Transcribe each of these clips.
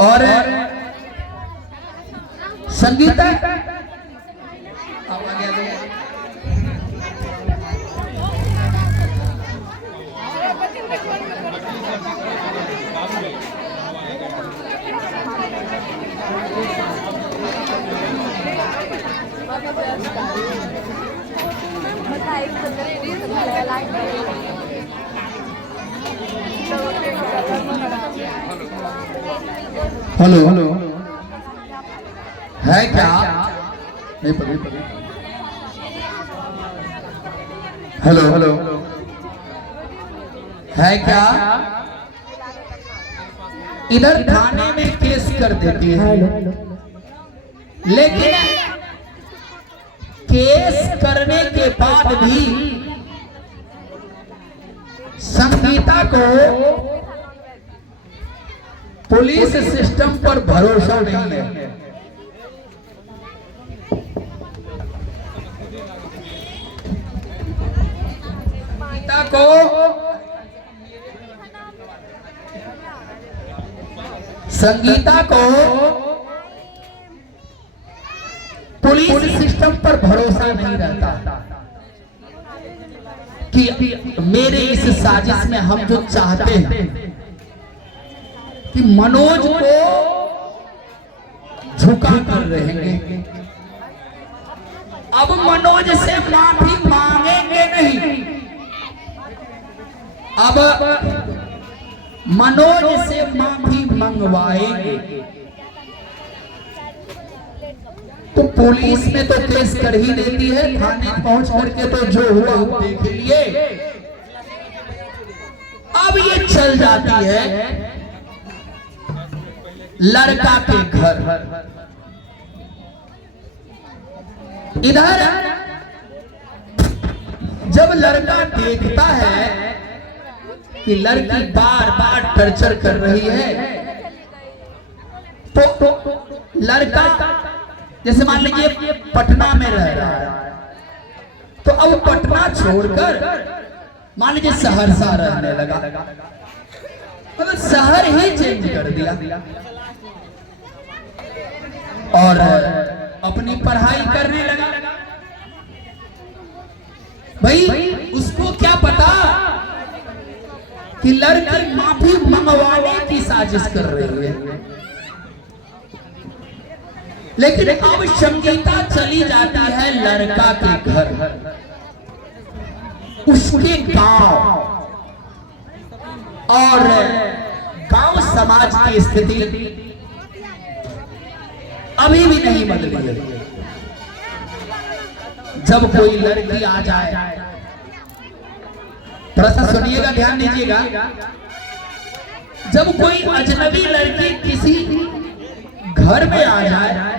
और Sangeeta hello hello है क्या? नहीं पता। हेलो हेलो है क्या? इधर थाने में केस कर देती है, लेकिन केस करने के बाद भी संगीता को पुलिस सिस्टम पर भरोसा नहीं है। संगीता को पुलिस सिस्टम पर भरोसा नहीं रहता कि मेरे इस साजिश में हम जो चाहते हैं कि मनोज को झुका कर रहेंगे, अब मनोज से माफी मांगेंगे नहीं, अब मनोज से माफी मंगवाएंगे। तो पुलिस में तो केस कर ही देती है, थाने पहुंच करके तो जो हुआ हम देख लिए। अब ये चल जाती है लड़का के घर। इधर जब लड़का देखता है कि लड़की बार बार टर्चर कर रही है, तो लड़का जैसे मान लीजिए पटना में रह रहा है, तो अब पटना छोड़कर मान लीजिए सहरसा रहने लगा, मतलब शहर ही चेंज कर दिया और अपनी पढ़ाई करने लगा। भाई उसको क्या पता कि लड़की माफी मंगवाने की साजिश कर रही है। लेकिन अब संगीता चली जाती है लड़का के घर, उसके गांव, और गांव समाज की स्थिति अभी भी नहीं बदली है। जब कोई लड़की आ जाए, थोड़ा सा सुनिएगा, ध्यान दीजिएगा, जब कोई अजनबी लड़की किसी घर में आ जाए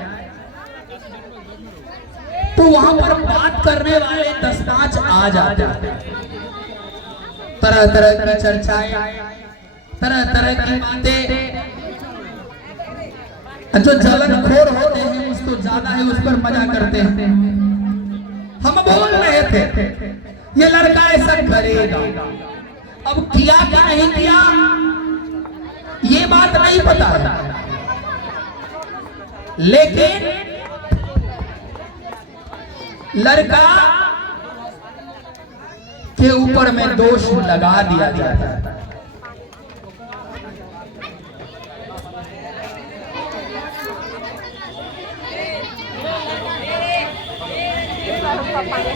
तो वहां पर बात करने वाले 10-5 आ जाते हैं, तरह तरह की चर्चाएं, तरह तरह की बातें। जो जलनखोर होते हैं उसको ज्यादा है, उस पर मजा करते हैं। हम बोल रहे थे ये लड़का ऐसा करेगा, अब किया क्या नहीं किया ये बात नहीं पता है, लेकिन लड़का के ऊपर में दोष लगा दिया जाता है।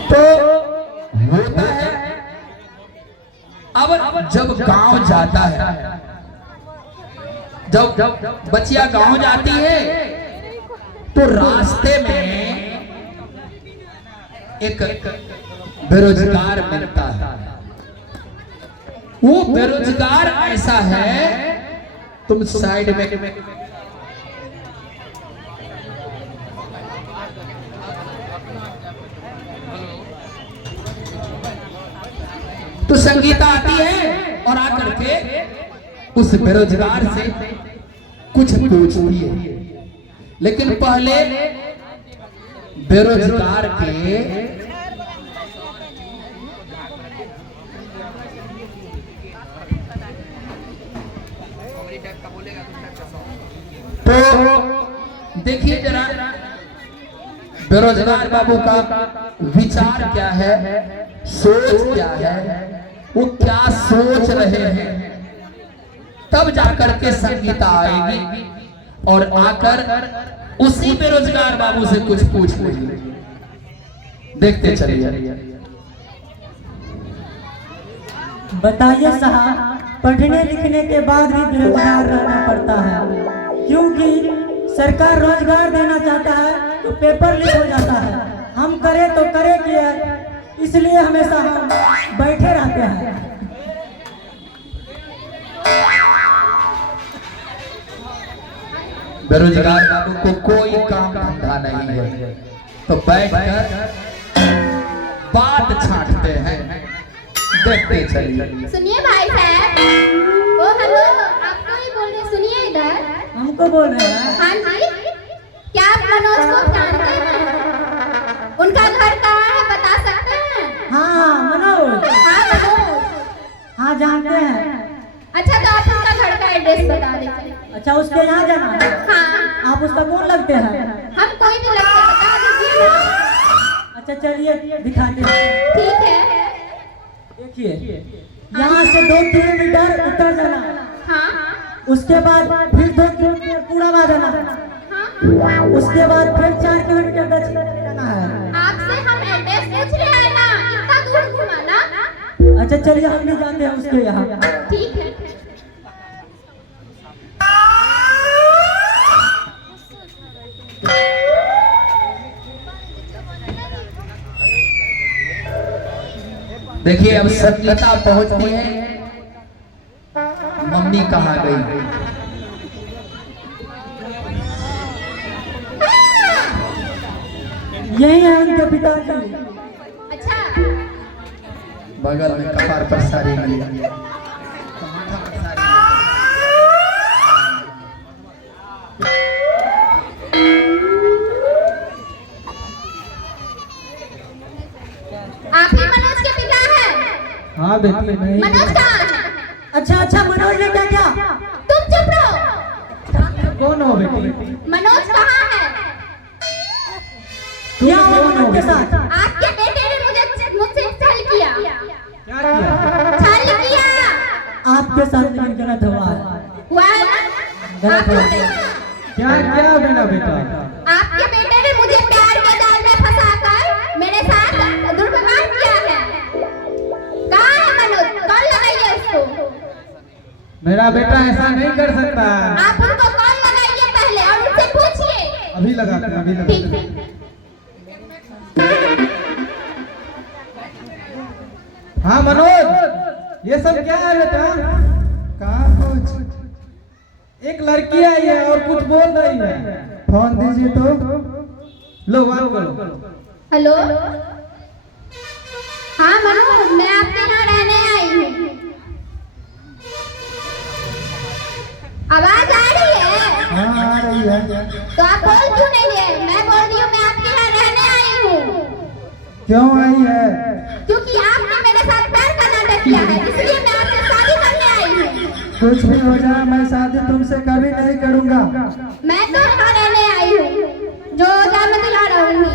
तो होता है अब जब गांव जाता है, जब बचिया गांव जाती है तो रास्ते में एक बेरोजगार मिलता है। वो बेरोजगार ऐसा है, तुम साइड में तो संगीता आती है और आकर के उस बेरोजगार से कुछ पूछती है, लेकिन पहले बेरोजगार के तो देखिए जरा बेरोजगार बाबू का विचार क्या है, सोच क्या है, वो क्या सोच रहे हैं, तब जाकर के संगीता आएगी और आकर उसी बेरोजगार बाबू से कुछ पूछ लेंगे। देखते चलिए। बताइए साहब, पढ़ने लिखने के बाद भी बेरोजगार रहना पड़ता है, क्योंकि सरकार रोजगार देना चाहता है तो पेपर लीक हो जाता है। हम करें तो करें क्या, इसलिए हमेशा हम बैठे रहते हैं। बेरोजगार बाबू को कोई काम धंधा नहीं है, तो बैठकर बात छांटते हैं। देखते चलिए। सुनिए भाई साहब, ओ हेलो, आपको ही बोल रहे, सुनिए इधर। हमको बोल रहे हैं? हाँ जी, क्या आप मनोज को जानते हैं? उनका घर कहाँ है, बता सकते हैं? हाँ मनोज। हाँ मनोज, हाँ जानते हैं। अच्छा तो आप उनका घर का एड्रेस बता दीजिए। अच्छा उसके यहाँ जाना है? हाँ। आप उसका कौन लगते हैं? हम कोई भी लगता, बता दीजिए ना। अच्छा चलिए दिखाते हैं। ठीक है। देखिए, यहाँ से 2 किलोमीटर उत्तर जाना, हाँ। उसके बाद फिर 2 किलोमीटर पूरा बाद जाना, हाँ। उसके बाद फिर 4 किलोमीटर दक्षिण जाना है। आपसे हम एड्रेस पूछ रहे हैं ना, इतना दूर घुमाना। अच्छा चलिए हम भी जाते हैं उसके यहाँ। ठीक है। देखिए अब संगीता पहुंचती है, मम्मी कहाँ गई? यही है उनके पिताजी। अच्छा, बगल में कपार पर साड़ी मिली। आप ही मनोज के पिता हैं? हाँ बेटी नहीं। मनोज कहाँ है? अच्छा मनोज ने क्या क्या? तुम चुप रहो। कौन हो बेटी? मनोज कहाँ है? क्या हुआ मनोज के साथ? आपके बेटे ने मुझसे छल किया। क्या किया? छल किया। आपके साथ लेकिन गलत हुआ है। हुआ है ना? गलत आप हुआ। बताइए। क्या क्या मेरा बेटा? आपके बेटे ने मुझे प्यार के जाल में फंसाकर मेरे साथ दुर्व्यवहार किया है। कहाँ है मनोज? कॉल लगाइए उसको। मेरा बेटा ऐसा नहीं कर सकता। आप उनको कॉल लगाइए पहले और उनसे पूछिए। अभी लगाते हैं, अभी लगाते ठीक हैं। है। हाँ मनोज, ये सब क्या है बेटा? कहाँ कुछ? एक लड़की आई है और कुछ बोल रही है। फोन दीजिए तो। लो बात करो। हेलो, हाँ मनोज, मैं आपके यहाँ रहने आई हूँ। आवाज आ रही है? हाँ आ रही है। तो आप बोल क्यों नहीं रहे? मैं बोल रही हूँ मैं आपके यहाँ रहने आई हूँ। क्यों आई है? क्योंकि आपने मेरे साथ प्यार का नाटक किया है, इसलिए मैं आपसे शादी करने आई हूँ। कुछ भी हो जाए मैं शादी तुमसे कभी नहीं करूँगा। मैं तो यहाँ रहने आई हूँ, जो जाए मैं दिला रहूंगी।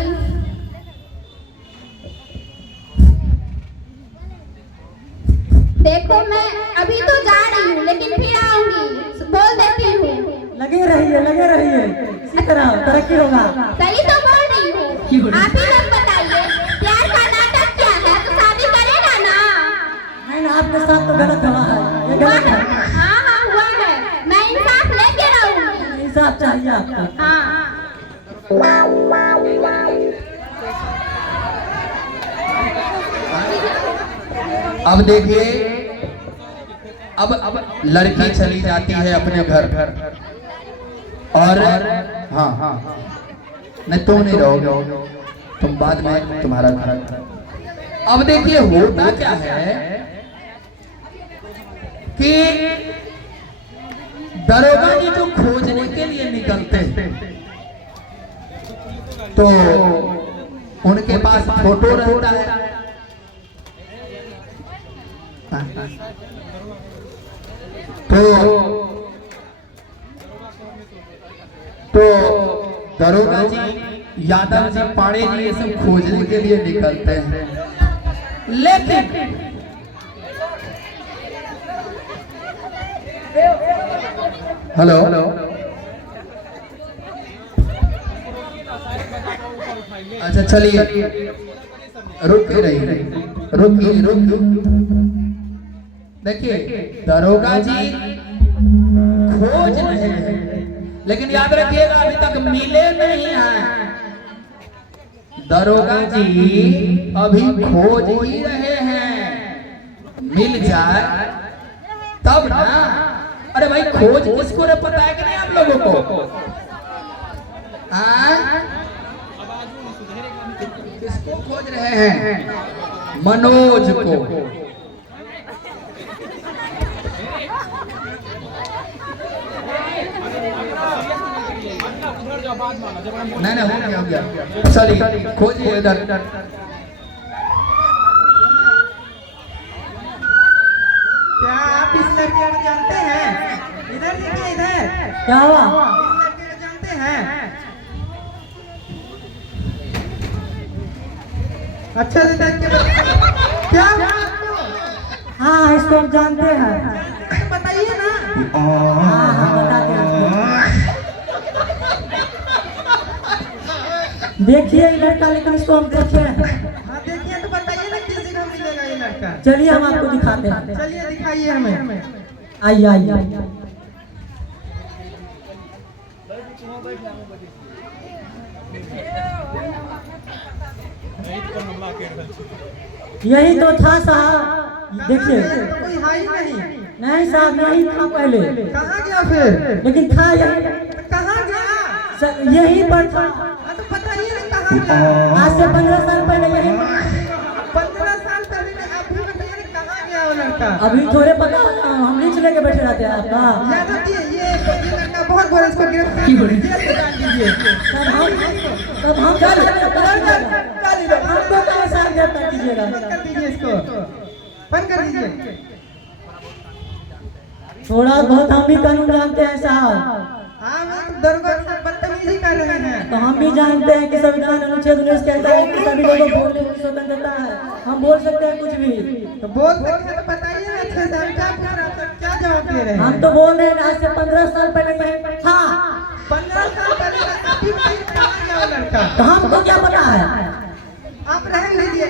देखो मैं अभी तो जा रही हूँ, लेकिन फिर आऊंगी, बोल देती हूँ। लगे रहिए, इसी तरह तरक्की होगा। सही तो बोल रही हूँ। आप ही लोग बताइए, प्यार का नाटक क्या है? तो शादी करेगा ना? नहीं ना, आपके साथ तो गलत हुआ है। ये हुआ गलत है? है। हाँ हाँ हुआ है, मैं इंसाफ लेके रहूंगी। इंसाफ चाहिए आपको। हाँ। अब देखिए, अब लड़की चली जाती है अपने घर और हाँ नहीं तुम नहीं रहोगे, तुम बाद में तुम्हारा घर। अब देखिए होता क्या है कि दरोगा जी जो खोजने के लिए निकलते हैं तो उनके पास फोटो रहता है। तो दरोगा जी, यादव जी, पाड़े जी ये सब खोजने के लिए निकलते हैं, लेकिन हेलो अच्छा चलिए, रुक देखिए दरोगा जी खोज रहे हैं, लेकिन याद रखिएगा अभी तक मिले नहीं हैं। दरोगा जी अभी खोज ही रहे हैं, मिल जाए तब ना। अरे भाई खोज किसको रे पता है कि नहीं आप लोगों को? किसको खोज रहे हैं? मनोज को। नहीं हो गया चलिए खोजिए इधर। क्या आप इस लड़के को जानते हैं? इधर देखिए, इधर क्या हुआ? इस लड़के को जानते हैं? अच्छा से देख के क्या हुआ आपको? हाँ इसको हम जानते हैं। तो बताइए ना। हाँ हाँ बताते हैं। देखिए ये लड़का, लेकिन इसको हम देखे हैं। हाँ देखिए तो बताइए ना किस जगह मिलेगा ये लड़का। चलिए हम आपको दिखाते हैं। चलिए दिखाइए हमें। आइए आइए। यही तो था साहब, देखिए। तो कोई है ही नहीं। नहीं साहब यही था पहले, कहाँ गया फिर? लेकिन था यही। तो कहाँ गया? यही पर था। हाँ तो बताइए ना कहाँ गया? आज से 15 साल पहले यही। 15 साल पहले अभी बताइए ना कहाँ गया वो लड़का? अभी थोड़े पता, हम नीचे लेके बैठे रहते हैं आपका। यादव जी ये लड़का बहुत बड़ा, इसको गिरफ्तार कीजिए। तब हम हमको कहाँ से गिरफ्तार कीजिएगा? कर दीजिए इसको, बंद कर दीजिए। थोड़ा बहुत हम भी कानून जानते हैं साहब। हाँ हम दरोगा के साथ बदतमीजी कर रहे हैं। तो हम भी जानते हैं कि संविधान अनुच्छेद 19 कहता है कि सभी लोगों को बोलने की स्वतंत्रता है, हम बोल सकते हैं कुछ भी। तो बोल सकते हैं तो बताइए ना अच्छे से, हम क्या पूछ रहे हैं, आप क्या जवाब दे रहे हैं? हम तो बोल रहे हैं आज से 15 साल पहले यही था। 15 साल पहले का अभी बताइए कहाँ गया वो लड़का? तो हमको क्या पता है? आप रहने दीजिए।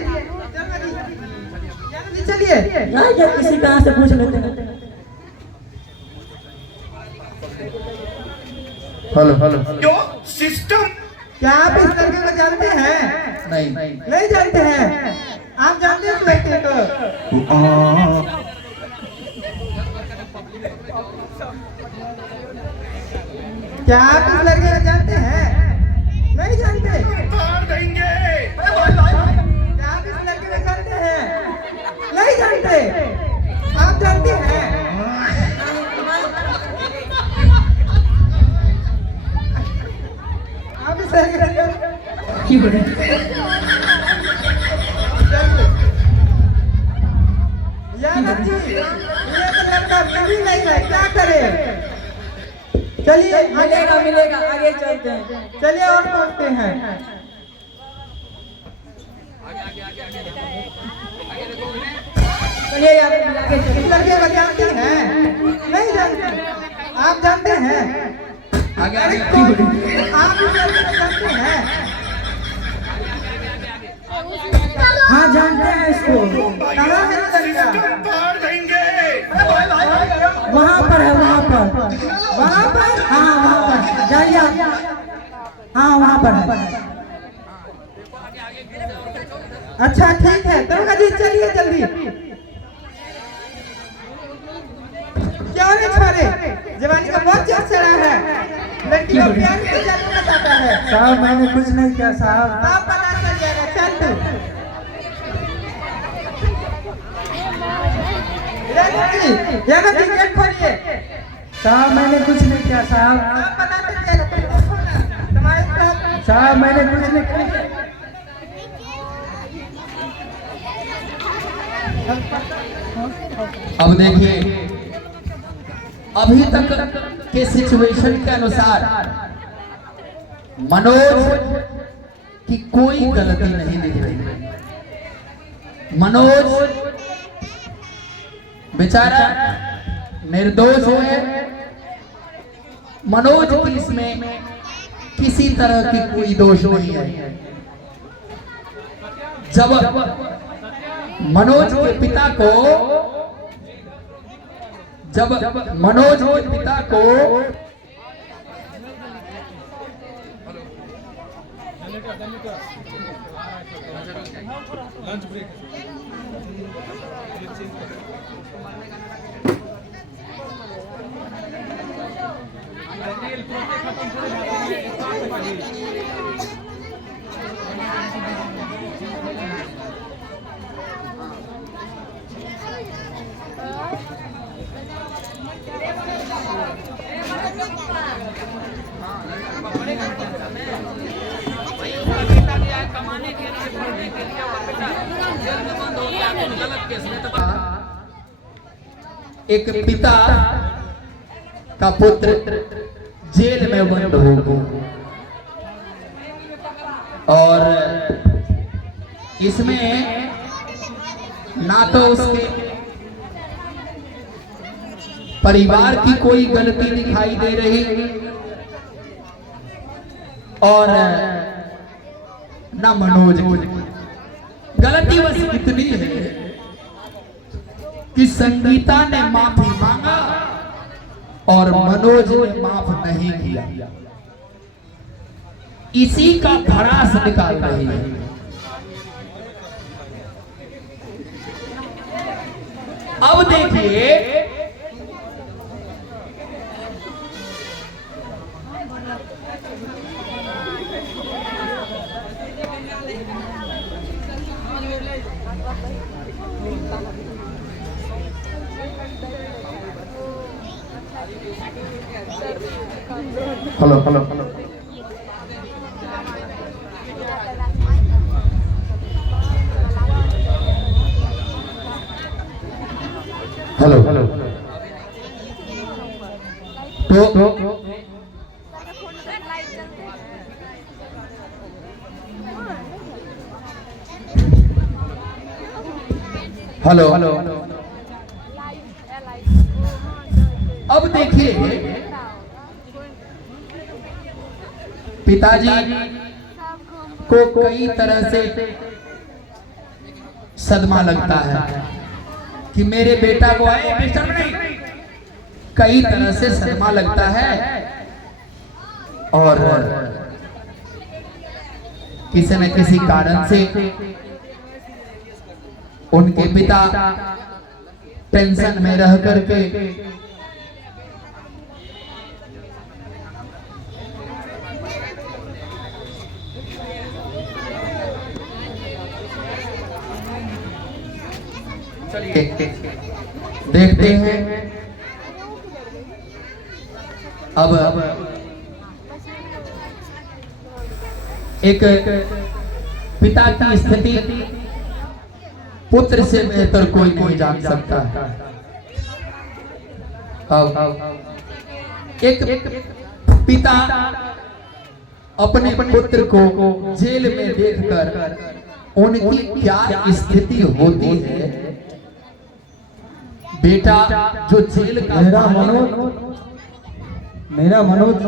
यादव जी चलिए। जाइए किसी कहाँ से पूछ लेते हैं। हेलो जो सिस्टम क्या आप इस लड़के को जानते हैं? नहीं नहीं जानते हैं? आप जानते हैं इस लड़के को? क्या आप इस लड़के को जानते हैं? नहीं जानते? मार देंगे। क्या आप इस लड़के को जानते हैं? नहीं जानते? आप जानते हैं? आप इस लड़के को यादव जी ये तो लड़का मिल ही नहीं है, क्या करें? चलिए मिलेगा आगे चलते हैं। चलिए और पहुंचते हैं। चलिए यार आगे चलिए। इस लड़के को जानते हैं? नहीं जानते? आप जानते हैं? आगे अरे आगे कौन? आप इस लड़के को जानते हैं? हाँ जानते हैं इसको। कहाँ है ये लड़का? मार देंगे। वहाँ पर है, वहाँ पर। वहाँ पर? हाँ वहाँ पर जाइए आप। हाँ वहाँ पर है। अच्छा ठीक है दरोगा जी चलिए जल्दी। क्यों रे छोरे, जवानी का बहुत जोश चढ़ा है, लड़की को प्यार से जानना चाहता है। साहब मैंने कुछ नहीं किया साहब। आप पता चल जाएगा, चल तू। यादव जी गेट खोलिए। साहब मैंने कुछ नहीं किया साहब। आप पता चल जाएगा, तुम देखो ना तुम्हारे साथ। साहब मैंने कुछ नहीं किया। अब देखिए अभी तक के सिचुएशन के अनुसार मनोज की कोई गलती नहीं दिख रही। मनोज बेचारा निर्दोष है। मनोज की इसमें किसी तरह की कोई दोष नहीं है। जब मनोज के पिता को एक पिता का पुत्र जेल में बंद हो गया और इसमें ना तो उसके परिवार की कोई गलती दिखाई दे रही और ना मनोज की। गलती बस इतनी है कि संगीता ने माफी मांगा और मनोज ने माफ नहीं किया। इसी का भड़ास निकाल रही है। अब देखिए hello hello hello hello hello तो हेलो हेलो अब देखिए पिताजी को कई तरह से सदमा लगता है कि मेरे बेटा को कई तरह से सदमा लगता है और किसी न किसी कारण से उनके पिता टेंशन में रह करके देखते हैं। अब एक पिता की स्थिति पुत्र से बेहतर कोई नहीं जान सकता है। अब एक पिता अपने पुत्र को जेल में देखकर उनकी क्या स्थिति होती है। बेटा जो जेल का मेरा मनोज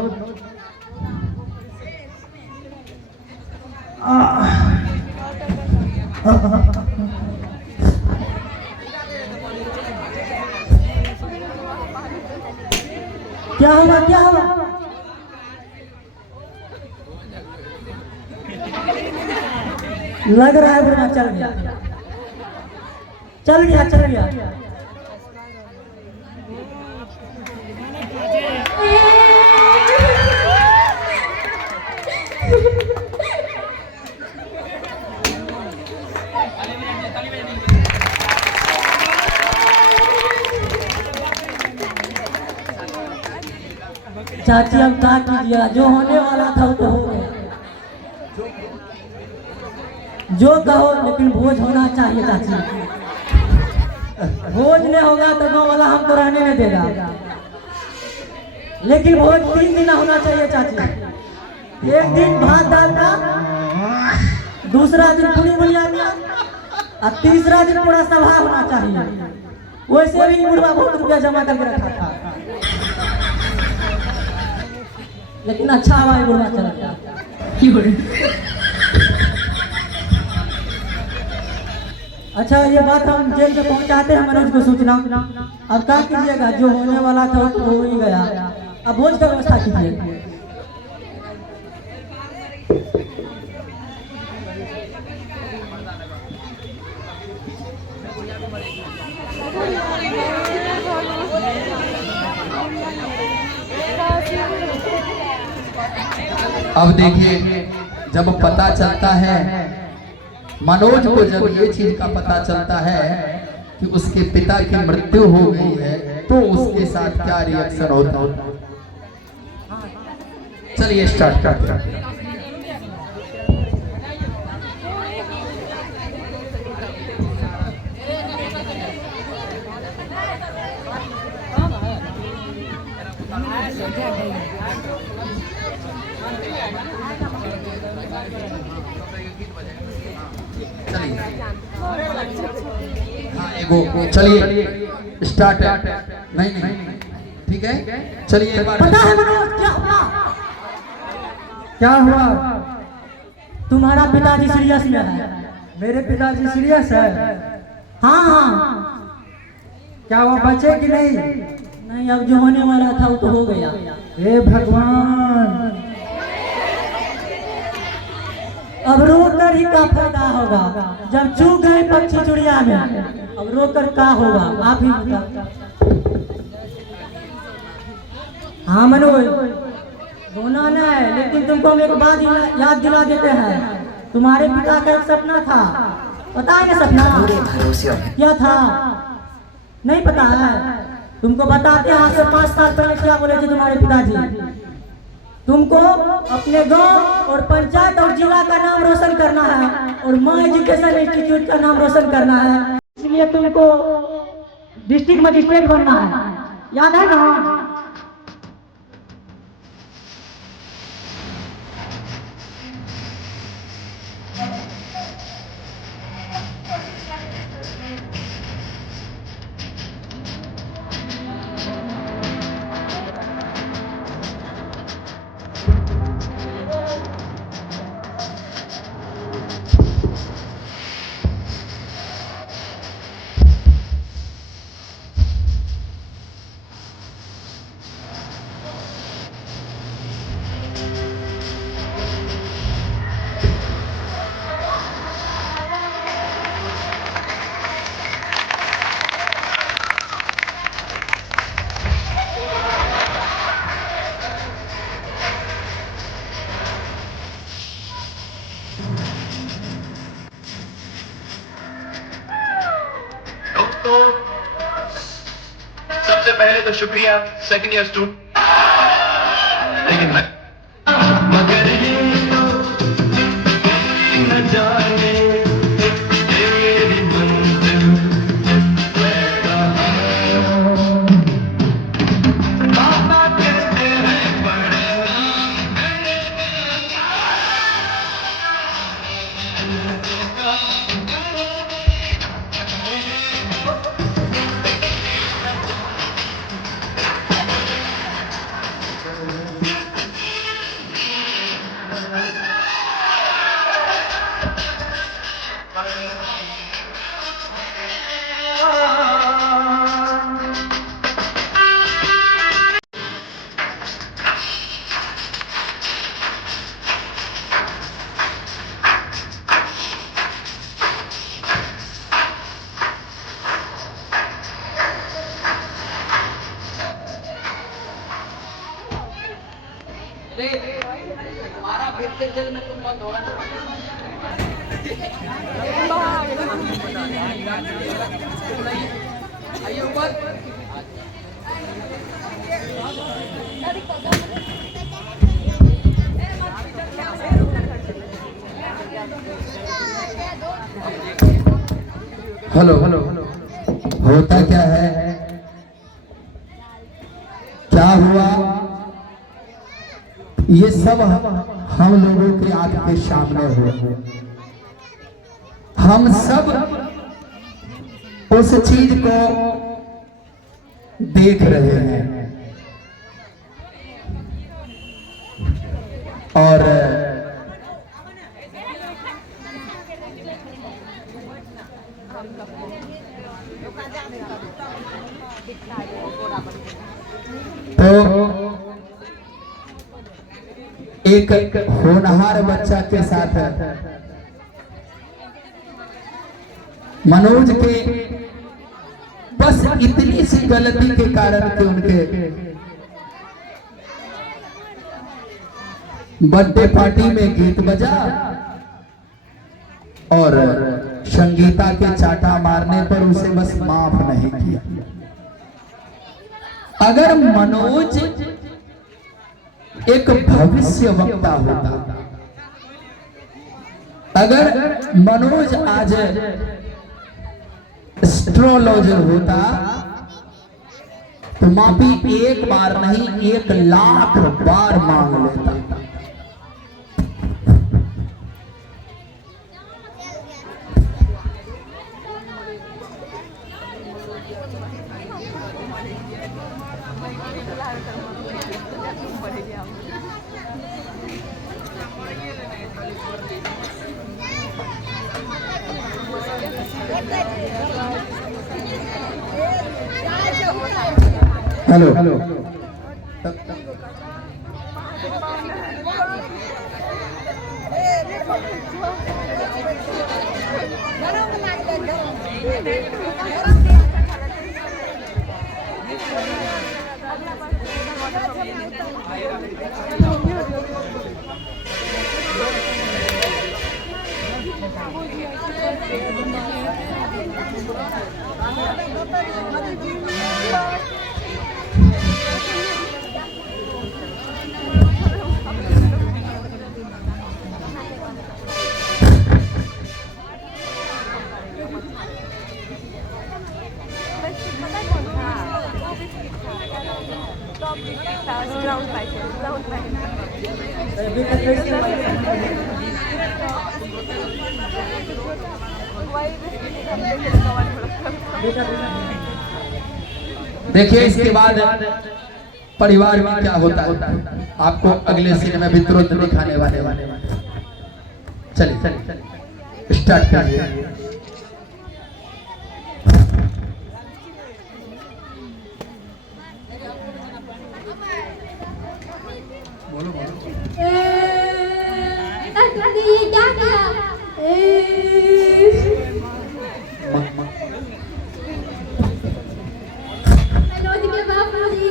क्या हुआ क्या हुआ? लग रहा है बुरा चल गया चल गया चल गया। चाची अब क्या कीजिए, जो होने वाला था वो तो हो गया। जो कहो लेकिन भोज होना चाहिए चाची। भोज नहीं होगा तो गाँव वाला हमको रहने नहीं देगा, लेकिन भोज 3 दिन होना चाहिए चाची। एक दिन भात दाल का, दूसरा दिन पूरी बुनिया का, और तीसरा दिन पूरा सभा होना चाहिए। वैसे भी बुढ़वा बहुत रुपया जमा करके रखा था, लेकिन अच्छा हमारे बुढ़वा चला गया। अच्छा, ये बात हम जेल में पहुंचाते हैं मनोज को सूचना। अब क्या कीजिएगा, जो होने वाला था तो हो ही गया। अब भोज का व्यवस्था कीजिए। अब देखिए, जब पता चलता है मनोज को, जब ये चीज का पता चलता है कि उसके पिता की मृत्यु हो गई है, तो उसके साथ क्या रिएक्शन होता है। चलिए स्टार्ट करते हैं। चलिए स्टार्ट। नहीं, ठीक है, चलिए एक बार। पता है मनोज क्या हुआ? क्या हुआ? तुम्हारा पिताजी सीरियस में है। मेरे पिताजी सीरियस है? हाँ, क्या वो बचे कि नहीं? नहीं, अब जो होने वाला था वो तो हो गया। हे भगवान, अब रोकर ही क्या फायदा होगा, जब चूक गए पक्षी चुड़िया में। अब रोकर क्या होगा, आप ही बता। हाँ मनोज, रोना न है, लेकिन तुमको हम एक बात याद दिला देते हैं। तुम्हारे पिता का एक सपना था, पता है ना सपना क्या था? नहीं पता है? तुमको बताते हैं, आज से 5 साल पहले क्या बोले थे तुम्हारे पिताजी। तुमको अपने गांव और पंचायत और जिला का नाम रोशन करना है, और मां एजुकेशन इंस्टीट्यूट का नाम रोशन करना है। इसलिए तुमको डिस्ट्रिक्ट मजिस्ट्रेट बनना है, याद है ना? सबसे पहले तो शुक्रिया सेकंड ईयर स्टूडेंट, लेकिन मगर ये तो न जाने तेरी मंजिल पापा कहते हैं बड़े हेलो, होता क्या है, क्या हुआ? ये सब हम लोगों के आंख के सामने हो, हम सब उस चीज को देख रहे हैं और तो एक होनहार बच्चा के साथ मनोज के बस इतनी सी गलती के कारण कि उनके बर्थडे पार्टी में गीत बजा और संगीता के चाटा मारने पर उसे बस माफ नहीं किया। अगर मनोज एक भविष्य वक्ता होता, अगर मनोज आज एस्ट्रोलॉजर होता तो माफी एक बार नहीं 1,00,000 बार मांग लेता। हेलो हेलो देखिए इसके बाद परिवार में क्या होता है आपको अगले सीन में भी तुरंत दिखाने वाले। चलिए स्टार्ट करिए। ये क्या किया? मनोज के बापूजी,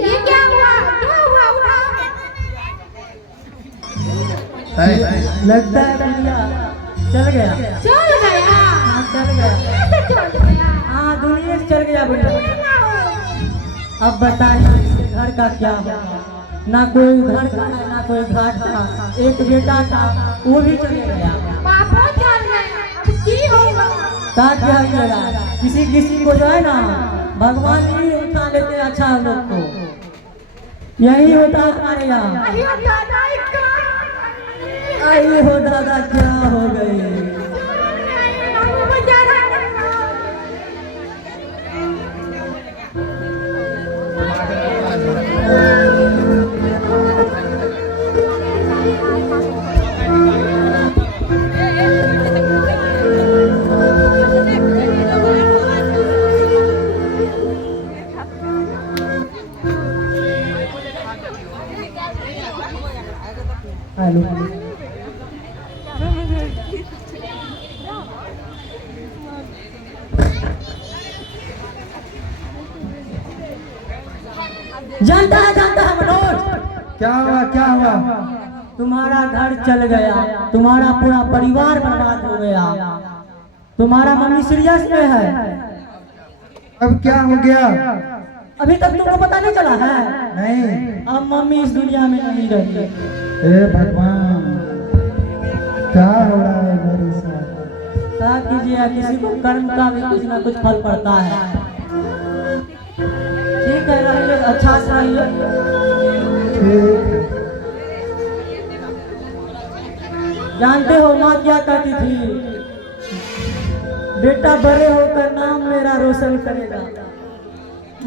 ये क्या हुआ? क्या हुआ? लगता है दुनिया चल गया। चल गया? हाँ चल गया। कैसे चल गया? हाँ दुनिया से चल गया बुढ़िया। अब बताइए इसके घर का क्या हुआ? ना कोई घर का है ना कोई घाट का। एक बेटा था वो भी चले गया। पापा चल गए, अब की होगा? ताकि हर लगा किसी किसी को जो है ना भगवान ही उठा लेते अच्छा हम लोग को। यही होता हमारे यहाँ। आई हो दादा क्या हो गई? जानता है मनोज क्या हुआ? तुम्हारा घर चल गया, तुम्हारा पूरा परिवार बर्बाद हो गया। तुम्हारा मम्मी सीरियस में है। अब क्या हो गया? अभी तक तुमको पता नहीं चला है? नहीं। अब मम्मी इस दुनिया में नहीं रही। हे भगवान, क्या हो रहा है मेरे साथ? क्या कीजिए, किसी को कर्म का भी कुछ ना कुछ फल पड़ता है। ठीक है। बताइए। ठीक है। जानते हो माँ क्या कहती थी? बेटा बड़े होकर नाम मेरा रोशन करेगा।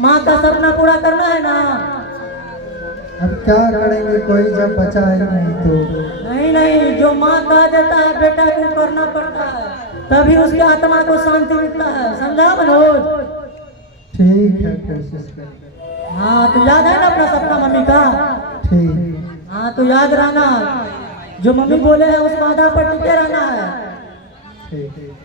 माँ का सपना पूरा करना है ना। अब क्या करेंगे, कोई जब बचा ही नहीं तो। नहीं नहीं, जो माँ कह देता है बेटा को करना पड़ता है, तभी उसके आत्मा को शांति मिलता है। समझा मनोज? ठीक है, कोशिश कर। हाँ तो याद है ना अपना सपना मम्मी का? ठीक। हाँ तो याद रहना, जो मम्मी बोले हैं उस वादा पर टिके रहना है। ठीक।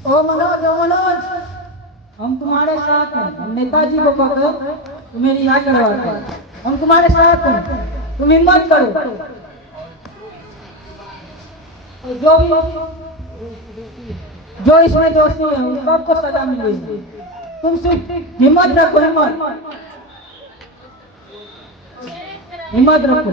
ओ मनोज, ओ मनोज, हम तुम्हारे साथ हैं। हम नेताजी को पकड़ तुम्हें रिहा करवाते हैं। हम तुम्हारे साथ हैं, तुम हिम्मत करो। जो इसमें दोषी है उन सबको सजा मिलेगी। तुम सिर्फ हिम्मत रखो, हिम्मत रखो।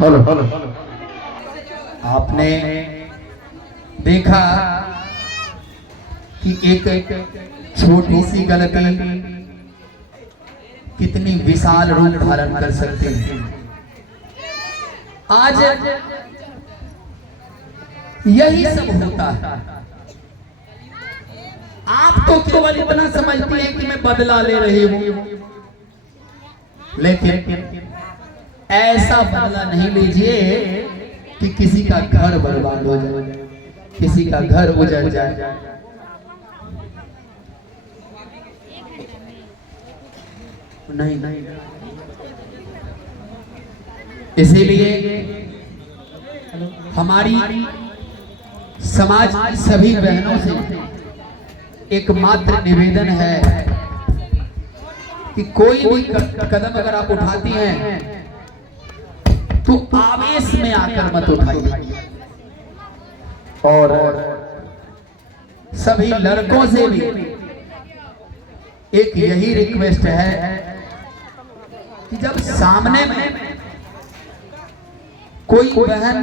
हेलो आपने देखा कि एक छोटी सी गलती कितनी विशाल रूप धारण कर सकती है। आज यही सब होता है। आप तो केवल इतना समझती हैं कि मैं बदला ले रही हूं, लेकिन ऐसा बदला नहीं लीजिए कि किसी का घर बर्बाद हो जाए, किसी का घर उजड़ जाए। नहीं, इसीलिए हमारी समाज की सभी बहनों से एकमात्र निवेदन है कि कोई भी कदम अगर आप उठाती हैं तो आवेश में आकर मत उठाइए। और सभी लड़कों से भी एक यही रिक्वेस्ट है कि जब सामने में कोई बहन,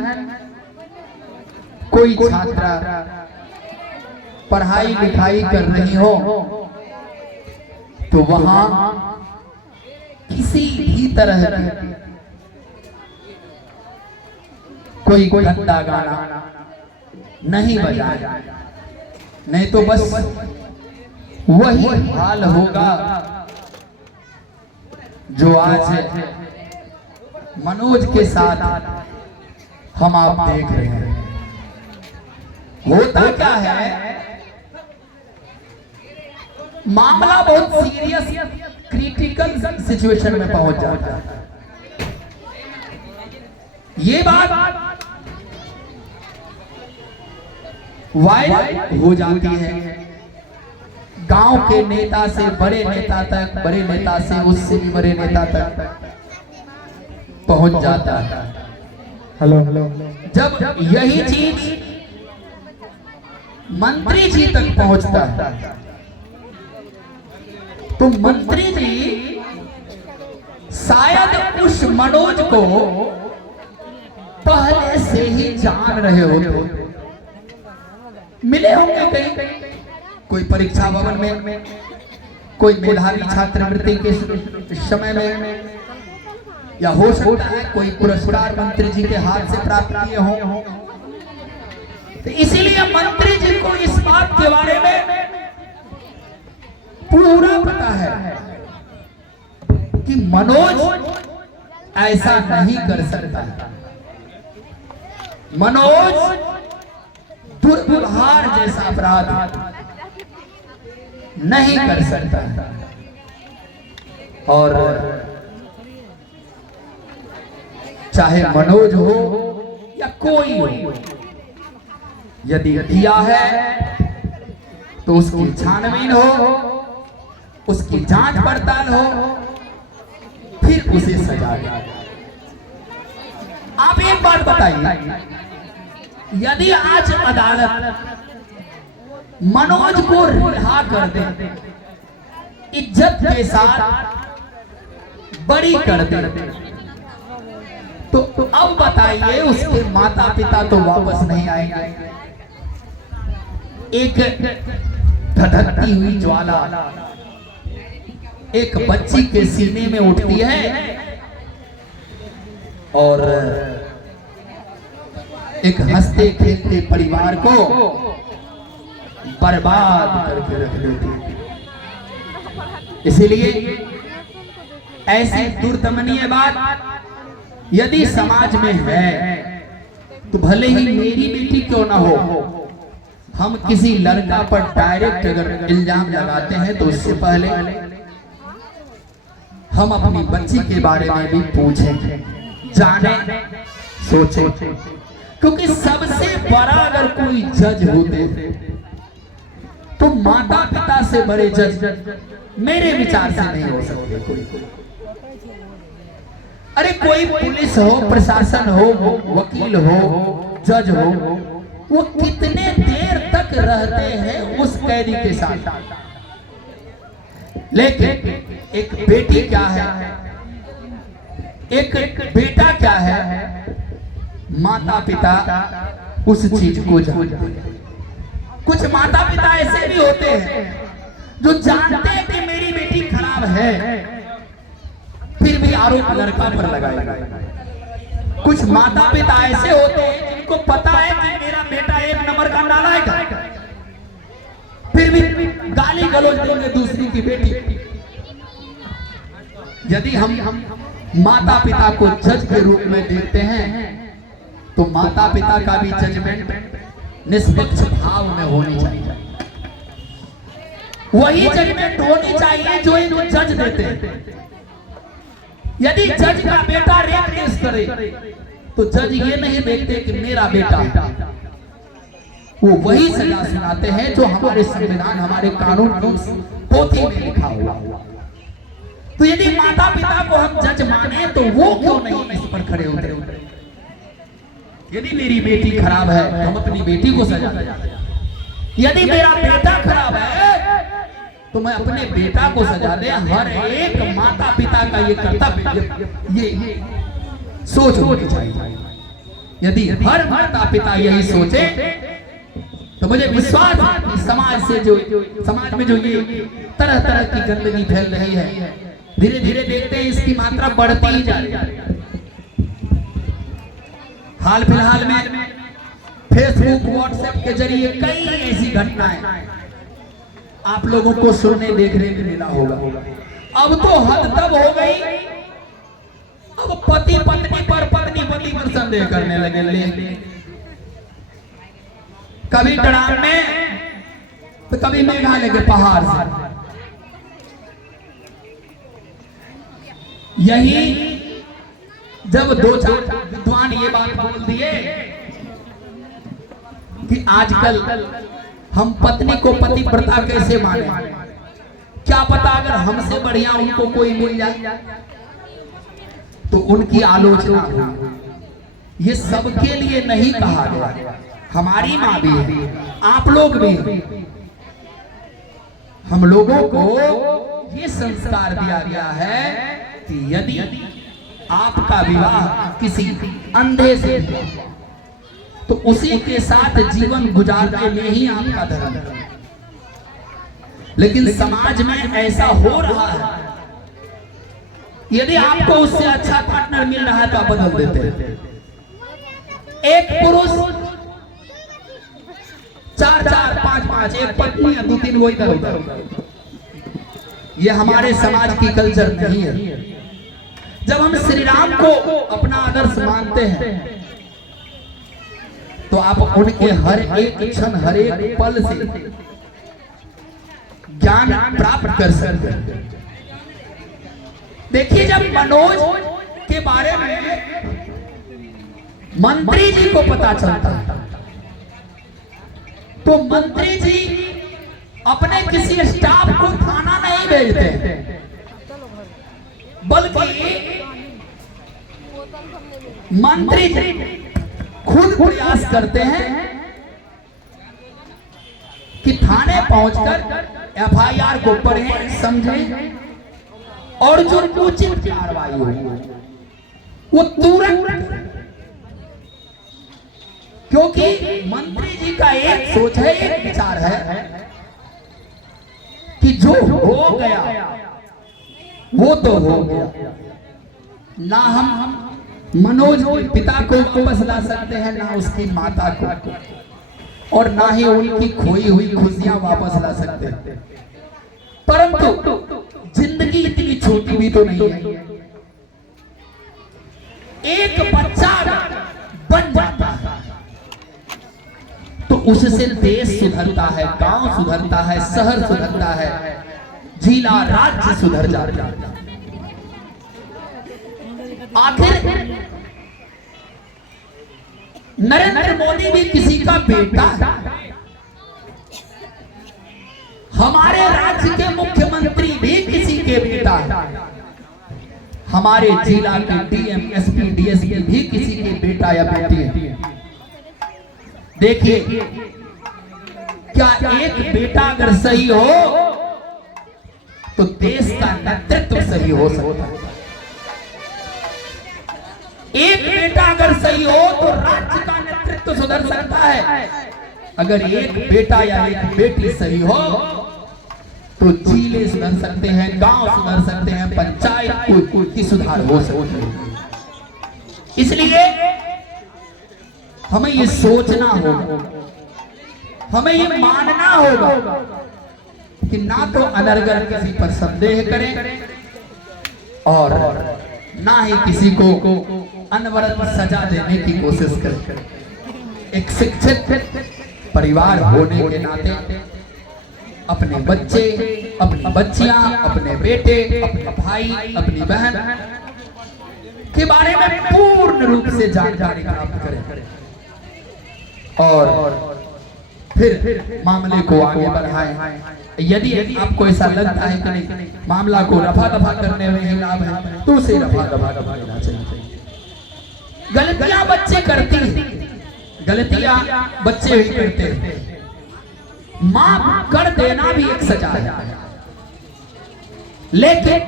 कोई छात्रा पढ़ाई लिखाई कर रही हो तो वहां किसी भी तरह कोई गंदा गाना नहीं बजाए, नहीं तो बस वही हाल होगा जो आज मनोज के साथ हम आप देख रहे हैं। होता क्या है, मामला बहुत सीरियस क्रिटिकल सिचुएशन में पहुंच जाता है। ये बात वायरल हो जाती है, गांव के नेता से बड़े नेता तक, बड़े नेता से उससे भी बड़े नेता तक पहुंच जाता है। हेलो जब यही चीज मंत्री जी तक पहुंचता है तो मंत्री जी शायद उस मनोज को पहले से ही जान रहे होते, मिले होंगे कहीं, कोई परीक्षा भवन में, कोई मेधावी छात्रवृत्ति के समय में, या हो सकता है कोई पुरस्कार मंत्री जी के हाथ से प्राप्त किए हों। तो इसीलिए मंत्री जी को इस बात के बारे में पूरा पता है कि मनोज ऐसा नहीं कर सकता। मनोज दुर्व्यवहार जैसा अपराध नहीं कर सकता। और चाहे मनोज हो या कोई हो, यदि किया है तो उसकी छानबीन हो, उसकी जांच पड़ताल हो, फिर उसे सजा दे। आप एक बात बताइए, यदि आज अदालत मनोज को रिहा कर दे, इज्जत के साथ बरी कर दे, तो अब बताइए उसके माता पिता तो वापस नहीं आएंगे। एक धधकती हुई ज्वाला एक बच्ची के सीने में उठती है और एक हंसते खेलते परिवार को बर्बाद करके रख देती है। इसीलिए ऐसी दुर्दमनीय बात यदि समाज में है तो भले ही मेरी बेटी क्यों ना हो, हम किसी लड़का पर डायरेक्ट अगर इल्जाम लगाते हैं तो उससे पहले हम अपनी बच्ची के बारे में भी पूछें, जाने, सोचें। क्योंकि सबसे बड़ा अगर कोई जज होते तो माता पिता से बड़े जज मेरे विचार से नहीं हो सकते कोई। अरे कोई पुलिस हो, प्रशासन हो, वकील हो, जज हो, वो कितने देर तक रहते हैं उस कैदी के साथ। लेकिन एक बेटी क्या है, एक बेटा क्या है, माता पिता उस चीज को जानते हैं। कुछ माता पिता ऐसे भी होते हैं जो जानते हैं कि मेरी बेटी खराब है, फिर भी आरोप लड़का पर लगाएगा। कुछ माता पिता ऐसे होते हैं जिनको पता है कि मेरा बेटा एक नंबर का नालायक है, फिर भी गाली गलौज देंगे दूसरी की बेटी। यदि हम माता पिता को जज के रूप में देखते हैं तो माता पिता का भी जजमेंट निष्पक्ष भाव में होनी चाहिए। वही जजमेंट होनी चाहिए जो इनको जज देते हैं। यदि जज का बेटा रेप केस करे तो जज ये नहीं देखते कि मेरा बेटा, वो वही सजा सुनाते हैं जो हमारे संविधान, हमारे कानून की पोथी में लिखा हुआ। तो यदि माता पिता को हम जज माने तो वो क्यों नहीं इस पर खड़े होते? यदि मेरी बेटी खराब है तो हम अपनी बेटी को सजा दें। यदि मेरा बेटा खराब है तो मैं अपने बेटा को सजा दे। हर एक माता पिता का ये कर्तव्य, ये सोच होनी चाहिए। यदि हर माता पिता यही सोचे तो मुझे विश्वास है कि समाज में जो ये तरह तरह की गंदगी फैल रही है, धीरे धीरे देखते हैं इसकी मात्रा बढ़ती ही जा रही है। हाल फिलहाल में फेसबुक, व्हाट्सएप के जरिए कई ऐसी घटनाएं आप लोगों को सुनने देखने में मिला होगा। अब तो हद तब हो गई, अब पति पत्नी पर, पत्नी पति पर संदेह करने लगे। कभी टड़ान में तो कभी मेघालय के पहाड़ से। यही जब दो चार विद्वान ये बात बोल दिए कि आजकल हम पत्नी को पतिव्रता कैसे माने, क्या पता अगर हमसे बढ़िया उनको कोई मिल जाए, तो उनकी आलोचना हुई। ये सबके लिए नहीं कहा गया, हमारी माँ भी है, आप लोग भी हैं। हम लोगों को ये संस्कार दिया गया है कि यदि आपका विवाह किसी अंधे से तो उसी के साथ जीवन गुजारने में ही आपका धर्म है। लेकिन समाज में ऐसा हो रहा है, यदि आपको उससे अच्छा पार्टनर मिल रहा है तो आप बदल देते हैं। एक पुरुष 4-4, 5-5, एक पत्नी या 2-3 वो इधर उधर। ये हमारे समाज की कल्चर नहीं है। जब हम श्री राम को अपना आदर्श मानते हैं तो आप उनके हर एक क्षण, हर एक पल से ज्ञान प्राप्त कर सकते हैं। देखिए, जब मनोज के बारे में मंत्री जी को पता चलता है तो मंत्री जी अपने किसी स्टाफ को थाना नहीं भेजते, बल्कि मंत्री जी खुद प्रयास करते हैं कि थाने पहुंचकर एफआईआर को पढ़ें, समझें और जो उचित कार्रवाई हो वो तुरंत। क्योंकि मंत्री जी का एक सोच है, एक विचार है कि जो हो गया वो तो हो गया। ना हम मनोज के पिता को वापस ला सकते हैं, ना उसकी माता को, और ना ही उनकी खोई हुई खुशियां वापस ला सकते हैं। परंतु जिंदगी इतनी छोटी भी तो नहीं है। एक बच्चा बन जाता है तो उससे देश सुधरता है, गांव सुधरता है, शहर सुधरता है, जिला राज्य सुधर जाता है। आखिर नरेंद्र मोदी भी किसी का बेटा है, हमारे राज्य के मुख्यमंत्री भी किसी के बेटा है, हमारे जिला के डीएम, एसपी, डीएसपी भी किसी के बेटा या बेटी है। देखिए, क्या एक बेटा अगर सही हो तो देश का नेतृत्व सही हो सकता है। एक बेटा अगर सही हो तो राज्य का नेतृत्व सुधर सकता है। अगर एक बेटा या एक बेटी सही हो तो जिले सुधर सकते हैं, गांव सुधर सकते हैं, पंचायत की सुधार हो सकती है। इसलिए हमें ये सोचना होगा, हमें ये मानना होगा कि ना तो अनर्गल किसी पर संदेह करें और ना ही किसी को अनवरत सजा देने की कोशिश करें। एक शिक्षित परिवार होने के नाते अपने बच्चे, अपनी बच्चियां, अपने बेटे, अपने भाई, अपनी बहन के बारे में पूर्ण रूप से जानकारी प्राप्त करें और फिर मामले को आगे बढ़ाएं। यदि आपको ऐसा लगता है कि नहीं मामला को रफा दफा करने में ही लाभ है तो उसे रफा दफा करना चाहिए। गलतियां बच्चे करती हैं, गलतियां बच्चे ही करते हैं, माफ कर देना भी एक सजा है। लेकिन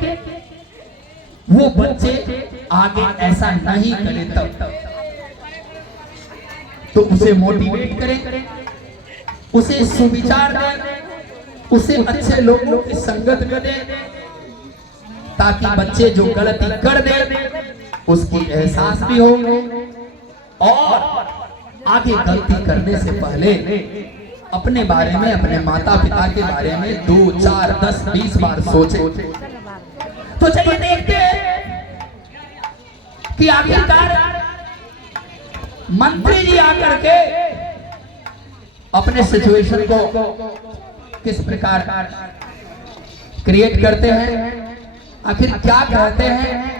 वो बच्चे आगे ऐसा नहीं करे तब तो उसे मोटिवेट करें, उसे सुविचार दें, उसे अच्छे लोगों की संगत में दें ताकि बच्चे जो गलती कर दे उसकी एहसास भी हो और आगे गलती करने से पहले अपने बारे में, अपने माता पिता के बारे में 2, 4, 10, 20 बार सोचे। तो चलिए देखते हैं कि आखिरकार मंत्री जी आकर के अपने सिचुएशन को किस प्रकार क्रिएट करते हैं, आखिर क्या कहते हैं।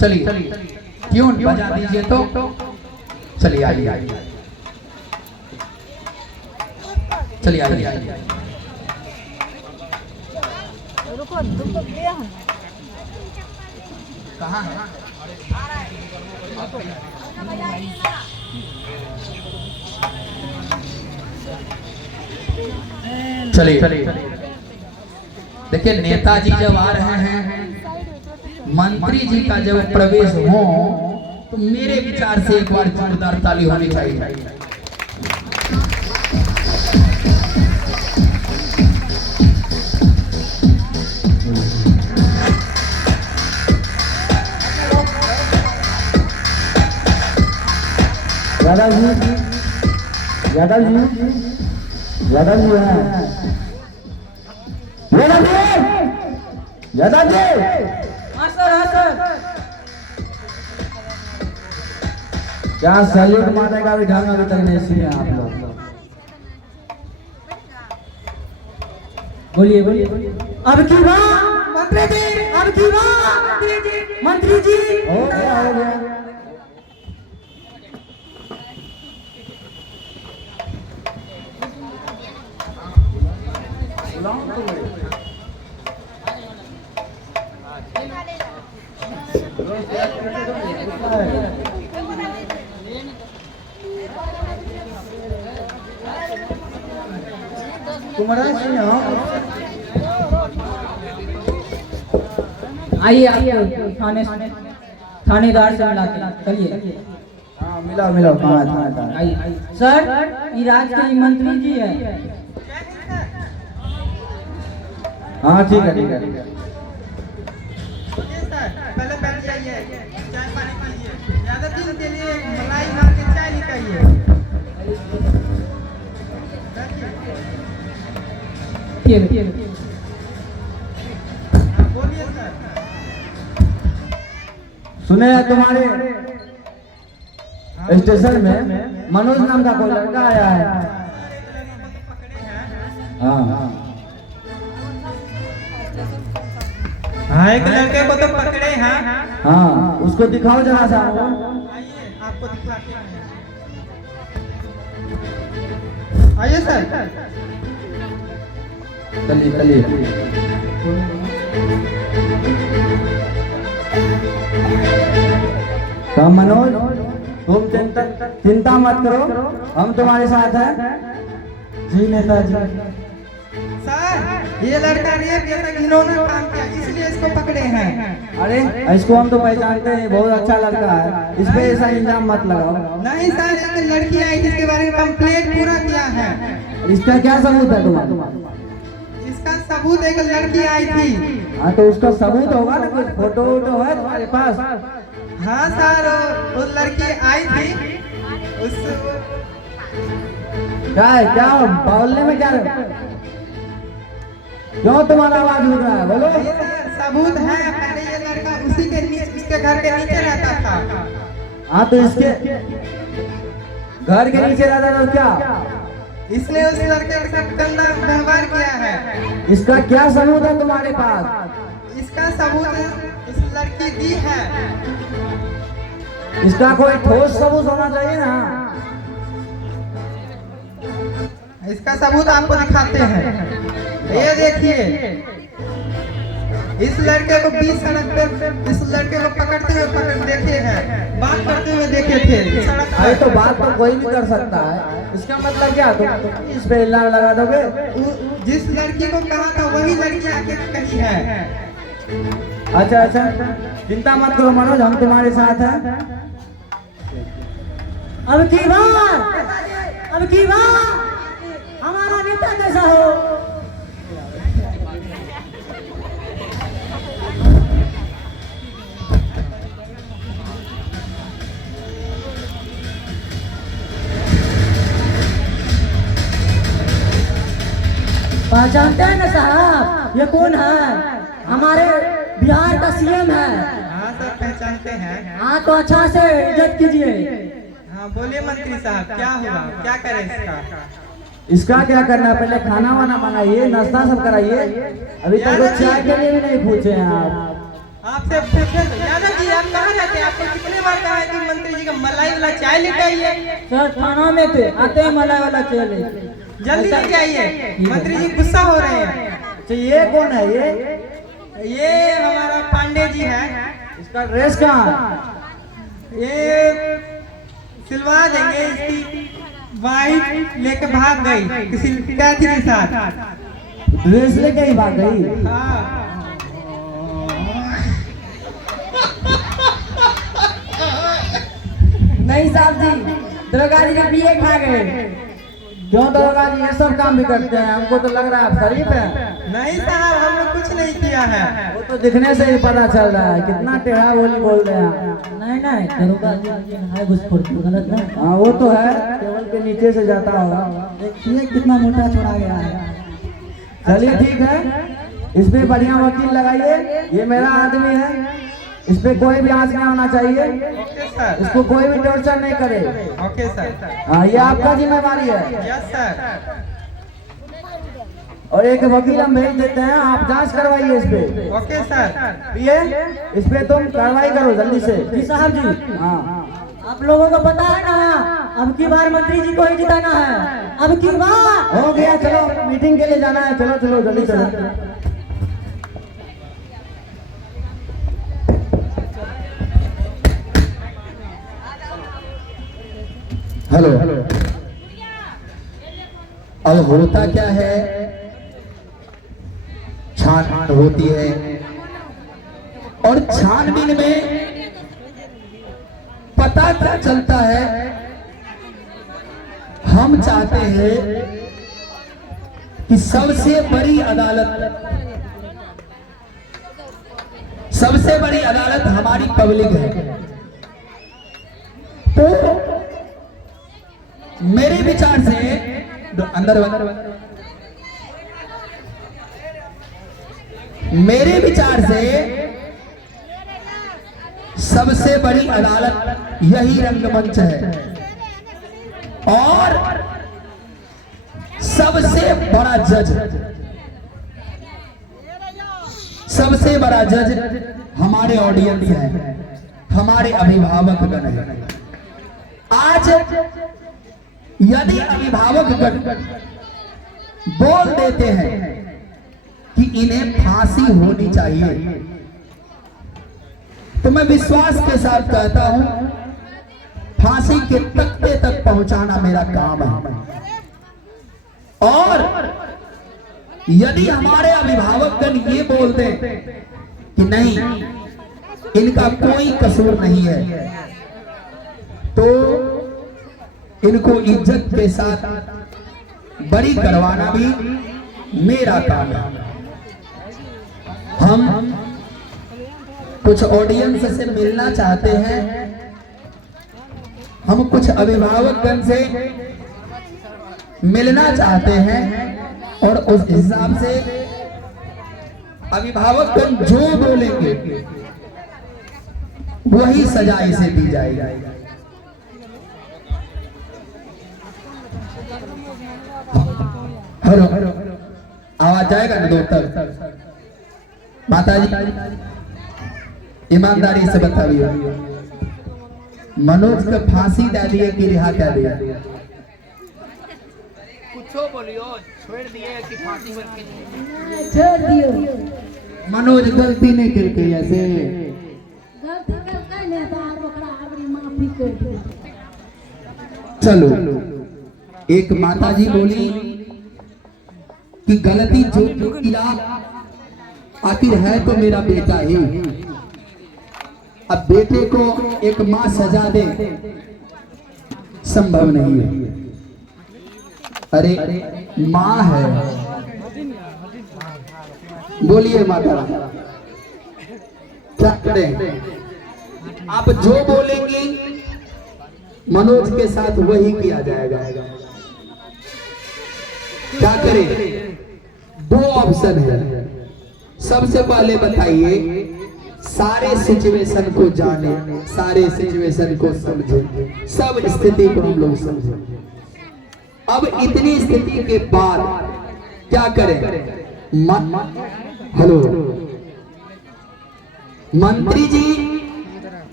चलिए ट्यून बजा दीजिए तो चलिए आइए, चलिए आइए। कहाँ है? चलिए देखिए, नेताजी जब आ रहे हैं, मंत्री जी का जब प्रवेश हो तो मेरे विचार से एक बार जोरदार ताली होनी चाहिए। यादव जी, यादव जी, यादव जी हैं, यादव जी, यादव जी। हाँ सर, हाँ सर। क्या सैल्यूट मारने का भी ढंग अभी तक नहीं सीखे आप लोग? बोलिए बोलिए। अब की बात मंत्री जी, अब की बात मंत्री जी। हो गया। आइए आपको थानेदार से मिला के चलिए। हाँ मिला थाना। आइए सर, ये राज्य के मंत्री जी है। हाँ ठीक है। पहले बैठ जाइए, चाय पानी पीजिए। ज्यादा दिन के लिए मलाई मार के चाय निकालिए। बोलिए सर। सुने हैं तुम्हारे स्टेशन में मनोज नाम का कोई लड़का आया है। हाँ हाँ, एक लड़के को तो पकड़े हैं। हाँ, उसको दिखाओ जरा सा। आइए आपको दिखाते हैं। आइए सर। चलिए। तो मनोज, तुम चिंता मत करो, हम तुम्हारे साथ हैं। जी नेताजी। सर ये लड़का रेप जैसा घिनौना काम किया इसलिए इसको पकड़े हैं। अरे इसको हम तो पहचानते हैं, बहुत अच्छा लड़का है, इस पे ऐसा इल्जाम मत लगाओ। नहीं सर, एक लड़की आई जिसके बारे में कंप्लेंट पूरा किया है। इसका क्या सबूत है तुम्हारा? इसका सबूत एक लड़की आई थी। हाँ तो उसका सबूत होगा ना, कुछ फोटो वोटो है तुम्हारे पास? हाँ सर, वो लड़की आई थी उस क्या है, क्या बोलने में क्या है? क्यों तुम्हारा आवाज उड़ रहा है, बोलो। ये सर सबूत है, पहले ये लड़का उसी के नीचे, उसके घर के नीचे रहता था। हाँ तो इसके घर के नीचे रहता था क्या? इसने उस लड़के के साथ गंदा व्यवहार किया है। इसका क्या सबूत है तुम्हारे पास? इसका सबूत इस लड़की दी है। इसका कोई ठोस सबूत होना चाहिए ना। इसका सबूत आपको दिखाते हैं, ये देखिए। इस लड़के को बीच सड़क पे इस लड़के को पकड़ते हुए देखे हैं, बात करते हुए देखे थे सड़क अरे पर। तो बात तो कोई भी कर सकता है, इसका मतलब क्या तुम इस पे इल्जाम लगा दोगे? जिस लड़की को कहा था वही लड़की आके कही है। अच्छा अच्छा, चिंता मत करो मनोज, हम तुम्हारे साथ हैं। अब की बार हमारा नेता कैसा हो? पहचानते हैं ना साहब, ये कौन है? हमारे बिहार का सीएम है। हाँ सर, पहचानते हैं। हाँ तो अच्छा से इज्जत कीजिए। हाँ बोलिए मंत्री साहब, क्या हुआ, क्या करें इसका? इसका क्या करना है, पहले खाना वाना मंगाइए, नाश्ता सब कराइए। अभी तक तो चाय के लिए भी नहीं पूछे हैं आप। आपसे पूछे यादव जी, आप कहाँ रहते हैं? आपको कितने बार कहा है कि मंत्री जी का मलाई वाला चाय लेके आइए। सर थाना में थे, आते हैं मलाई वाला चले। जल्दी लेके आइए, मंत्री जी गुस्सा हो रहे हैं। अच्छा ये कौन है? ये हमारा पांडे जी है। इसका ड्रेस कहाँ है? ये सिलवा देंगे, इसकी वाइफ लेके भाग गई किसी कैदी के साथ। ड्रेस लेके ही भाग गई? हाँ। नहीं साहब जी, दरोगा जी के बीए खा गए। क्यों दरोगा जी ये सब काम भी करते हैं? हमको तो लग रहा है आप शरीफ है। नहीं साहब, हमने कुछ नहीं किया है। वो तो दिखने से ही पता चल रहा है, कितना टेढ़ा बोली बोल रहे हैं। नहीं दरोगा जी है घुसखोर, गलत नहीं। हाँ वो तो है, टेबल के नीचे से जाता होगा। देखिए कितना मोटा छोड़ा गया है। चलिए ठीक है, इस पे बढ़िया वकील लगाइए। ये मेरा आदमी है, इस पे कोई भी आंच नहीं होना चाहिए। Okay sir. इसको कोई भी टॉर्चर नहीं करे। Okay sir. हाँ ये आपका जिम्मेवारी है। Yes sir. और एक वकील हम भेज देते हैं, आप जांच करवाइए इस पे। Okay sir. ये इस पे तुम कार्रवाई करो जल्दी से। जी साहब जी, हाँ आप लोगों को पता है ना, अब की बार मंत्री जी को ही जिताना है। अब की बार हो गया, चलो मीटिंग के लिए जाना है। चलो चलो जल्दी चलो। हेलो, अब होता क्या है, छानबीन होती है और छानबीन में पता क्या चलता है। हम चाहते हैं कि सबसे बड़ी अदालत हमारी पब्लिक है। तो मेरे विचार से मेरे विचार से सबसे बड़ी अदालत यही रंगमंच है और सबसे बड़ा जज हमारे ऑडियंस है, हमारे अभिभावक गण है। आज यदि अभिभावक गण बोल देते हैं कि इन्हें फांसी होनी चाहिए, तो मैं विश्वास के साथ कहता हूं फांसी के तख्ते तक पहुंचाना मेरा काम है। और यदि हमारे अभिभावकगण ये बोल दें कि नहीं, इनका कोई कसूर नहीं है, तो इनको इज्जत के साथ बरी करवाना भी मेरा काम है। हम कुछ ऑडियंस से मिलना चाहते हैं, हम कुछ अभिभावकगण से मिलना चाहते हैं, और उस हिसाब से अभिभावकगण जो बोलेंगे वही सजा इसे दी जाएगी। हेलो, आवाज जाएगा ना दोस्तों? माता जी ईमानदारी से बताइए, मनोज को फांसी दे दिए कि रिहा कर दिया? कुछो बोलियो, छोड़ दिए कि फांसी पर छोड़ दियो। मनोज गलती नहीं करके ऐसे गलती करके ने तो ओकरा आबरी माफी कर दे। चलो, एक माता जी बोली कि गलती जो किया आखिर है तो मेरा बेटा ही। अब बेटे को एक माँ सजा दे, संभव नहीं है। अरे माँ है, बोलिए माता क्या करें? आप जो बोलेंगी मनोज के साथ वही किया जाएगा। क्या करें? दो ऑप्शन है। सबसे पहले बताइए, सारे सिचुएशन को जाने, सारे सिचुएशन को समझे, सब स्थिति को हम लोग समझे। अब इतनी स्थिति के बाद क्या करें? हेलो, मंत्री जी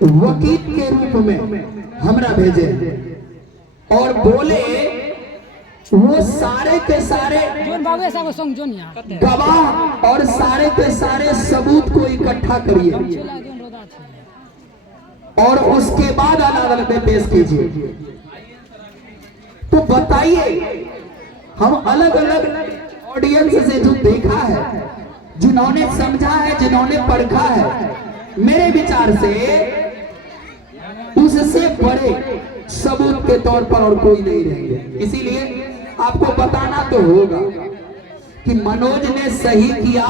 वकील के रूप में हमरा भेजे और बोले वो सारे के सारे गवाह और सारे के सारे सबूत को इकट्ठा करिए और उसके बाद अदालत में पेश कीजिए। तो बताइए, हम अलग अलग ऑडियंस से जो देखा है, जिन्होंने समझा है, जिन्होंने परखा है, मेरे विचार से उससे बड़े सबूत के तौर पर और कोई नहीं रहेंगे। इसीलिए आपको बताना तो होगा कि मनोज ने सही किया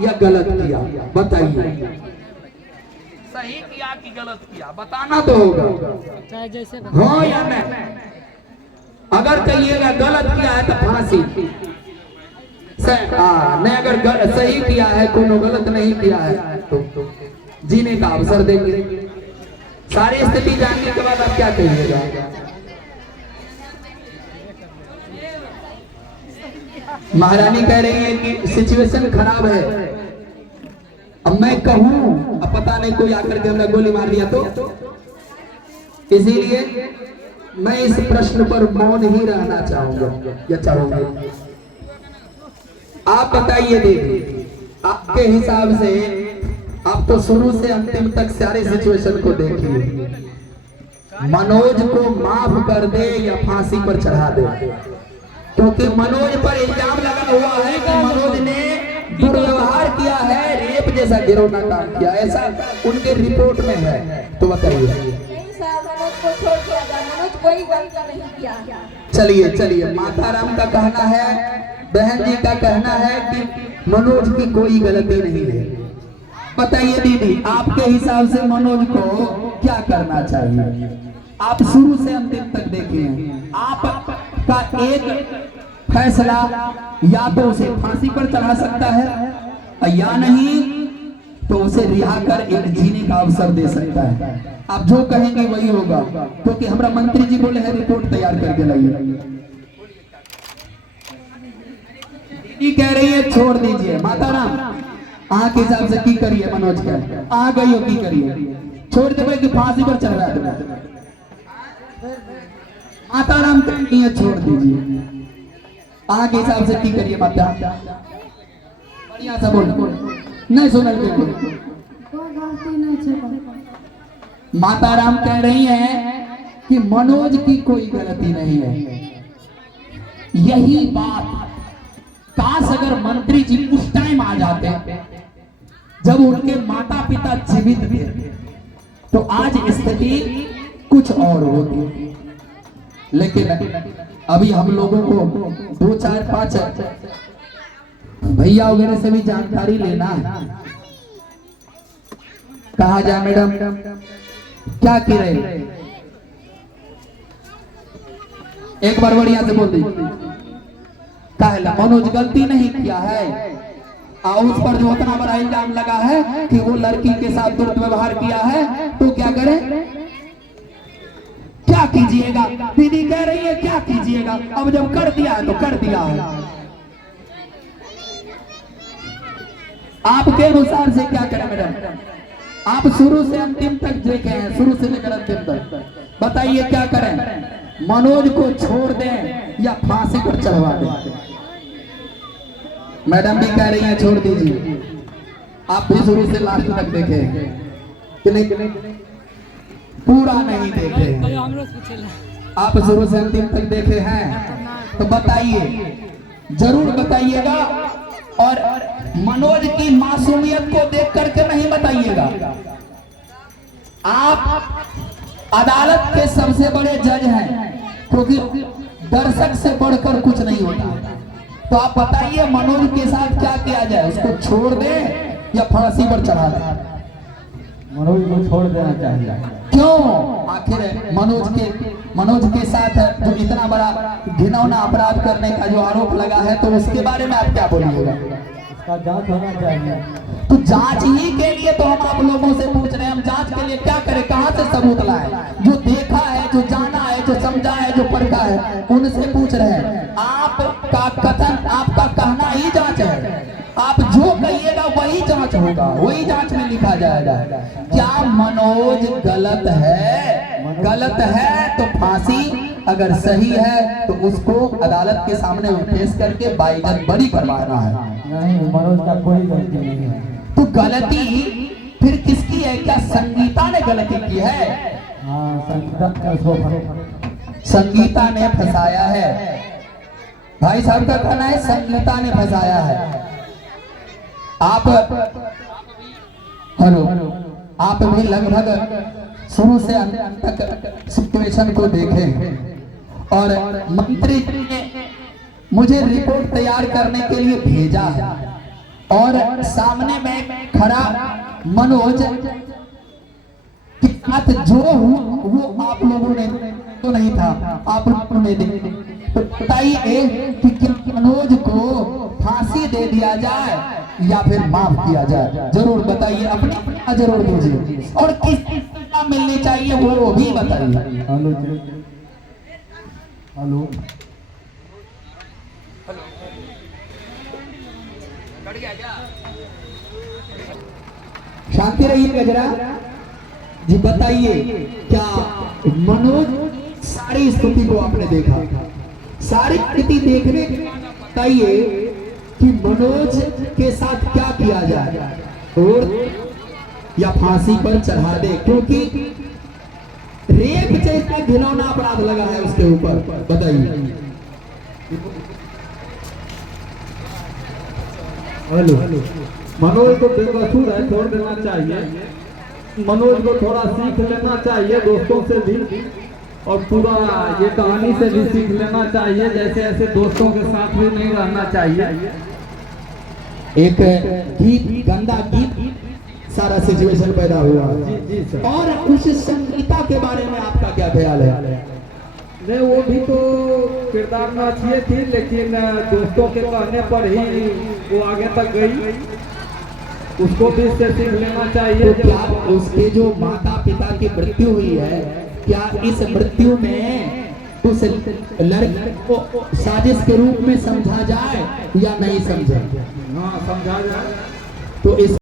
या गलत किया। बताइए, सही किया कि गलत किया, बताना तो होगा, हाँ या नहीं। अगर कहिएगा गलत किया है तो फांसी, नहीं अगर सही किया है, कोनो गलत नहीं किया है तो जीने का अवसर देंगे। सारी स्थिति जानने के बाद आप क्या कहिएगा? महारानी कह रही है कि सिचुएशन खराब है। अब मैं कहूं, अब पता नहीं कोई आकर के हमने गोली मार दिया तो, इसीलिए मैं इस प्रश्न पर मौन ही रहना चाहूंगा या चाहूंगी। आप बताइए दीदी, आपके हिसाब से आप तो शुरू से अंतिम तक सारे सिचुएशन को देखिए, मनोज को माफ कर दे या फांसी पर चढ़ा दे? क्योंकि मनोज पर इल्जाम लगा हुआ है कि मनोज ने दुर्व्यवहार किया है, रेप जैसा घिनौना काम किया, ऐसा उनके रिपोर्ट में है। तो बताइए, कोई गलती नहीं किया। चलिए चलिए, माताराम का कहना है, बहन जी का कहना है कि मनोज की कोई गलती नहीं है। बताइए दीदी, आपके हिसाब से मनोज को क्या करना चाहिए? आप शुरू से अंतिम तक देखिए, आपका एक फैसला या तो उसे फांसी पर चढ़ा सकता है या नहीं तो उसे रिहा कर एक जीने का अवसर दे सकता है। आप जो कहेंगे वही होगा, क्योंकि हमारा मंत्री जी बोले हैं रिपोर्ट तैयार करके लाइए। कह रही है छोड़ दीजिए। माताराम अहाँ के हिसाब से की करिए? मनोज का आ गई हो की करिए? छोड़ देवे कि फांसी पर चढ़ा देवे? माताराम कहती है छोड़ दीजिए। अहाँ के हिसाब से की करिए? माता बढ़िया सा बोल, नहीं सुनल के माताराम कह रही है कि मनोज की कोई गलती नहीं है। यही बात काश अगर मंत्री जी उस टाइम आ जाते जब उनके माता पिता जीवित थे, तो आज स्थिति कुछ और होती। लेकिन अभी हम लोगों को 2 4 5 भैया वगैरह से भी जानकारी लेना है। कहा जाए मैडम, क्या की रहे? एक बार बढ़िया से बोल दीजिए। कहला मनोज गलती नहीं किया है, और उस पर जो उतना बड़ा इल्जाम लगा है कि वो लड़की के साथ दुर्व्यवहार किया है, तो क्या करें? क्या कीजिएगा? दीदी कह रही है क्या कीजिएगा? अब जब कर दिया है तो कर दिया है। आपके अनुसार से क्या करें मैडम? आप शुरू से अंतिम तक देखे हैं, शुरू से लेकर अंतिम तक, बताइए क्या करें? मनोज को छोड़ दें या फांसी पर चढ़वा दें? मैडम भी कह रही हैं छोड़ दीजिए। आप भी शुरू से लास्ट तक देखे कि नहीं? पूरा नहीं देखे, आप शुरू से अंतिम तक देखे हैं तो बताइए, जरूर बताइएगा। और मनोज की मासूमियत को देख करके नहीं बताइएगा। आप अदालत के सबसे बड़े जज हैं, क्योंकि दर्शक से बढ़कर कुछ नहीं होता। तो आप बताइए मनोज के साथ क्या किया जाए? उसको छोड़ दें या फांसी पर चढ़ा दें? मनोज को छोड़ देना चाहिए। क्यों? आखिर मनोज के साथ जो इतना बड़ा घिनौना अपराध करने का जो आरोप लगा है, तो उसके बारे में आप क्या बोलिएगा? उसका जांच होना चाहिए। तो जांच ही के लिए तो हम आप लोगों से पूछ रहे हैं। हम जांच के लिए क्या करें? कहां से सबूत लाए? जो देखा है, जो जाना है, जो समझा है, जो परखा है, उनसे पूछ रहे हैं। आपका कथन, आपका कहना ही जांच है। आप जो कहिएगा वही जांच होगा, वही जांच में लिखा जाएगा। क्या मनोज गलत है? गलत है तो फांसी, अगर सही है तो उसको अदालत के सामने पेश करके बाइज्जत बरी करवाना है। नहीं, मनोज का कोई गलती नहीं है। तो गलती फिर किसकी है? क्या संगीता ने गलती की है? हाँ, संगीता ने फंसाया है। भाई साहब का कहना है संगीता ने फंसाया है। आप हेलो, आप भी लगभग शुरू से अंत तक सिचुएशन को देखें, और मंत्री ने मुझे रिपोर्ट तैयार करने के लिए भेजा है, और सामने में खड़ा मनोज के साथ जो वो आप लोगों ने तो नहीं था, आप लोगों ने तो बताइए कि मनोज को फांसी दे दिया जाए या फिर माफ किया जाए? जरूर बताइए, अपनी जरूर दीजिए, और किस सजा मिलनी चाहिए वो भी बताइए। हेलो, शांति रहिएगा जरा जी। बताइए, क्या मनोज, सारी स्थिति को आपने देखा? सारी स्थिति देखने के बाद बताइए कि मनोज के साथ क्या किया जाए, और या फांसी पर चढ़ा दे? क्योंकि रेप जैसा घिनौना अपराध लगा है उसके ऊपर। बताइए। हेलो, मनोज को बेकसूर है, छोड़ देना चाहिए। मनोज को थोड़ा सीख लेना चाहिए दोस्तों से भी, और पूरा ये कहानी से भी सीख लेना चाहिए। जैसे ऐसे दोस्तों के साथ भी नहीं रहना चाहिए। एक गीत, गंदा गीत, सारा सिचुएशन पैदा हुआ। जी सर। और उस संगीता के बारे में आपका क्या ख्याल है? नहीं, वो भी तो किरदार में अच्छी थी, लेकिन दोस्तों के कहने पर ही वो आगे तक गई। उसको भी इससे सीख लेना चाहिए। तो क्या उसके जो माता पिता की मृत्यु हुई है, क्या इस मृत्यु में उस लड़के को साजिश के रूप में समझा जाए या नहीं समझे? हाँ, समझा जाए। तो इस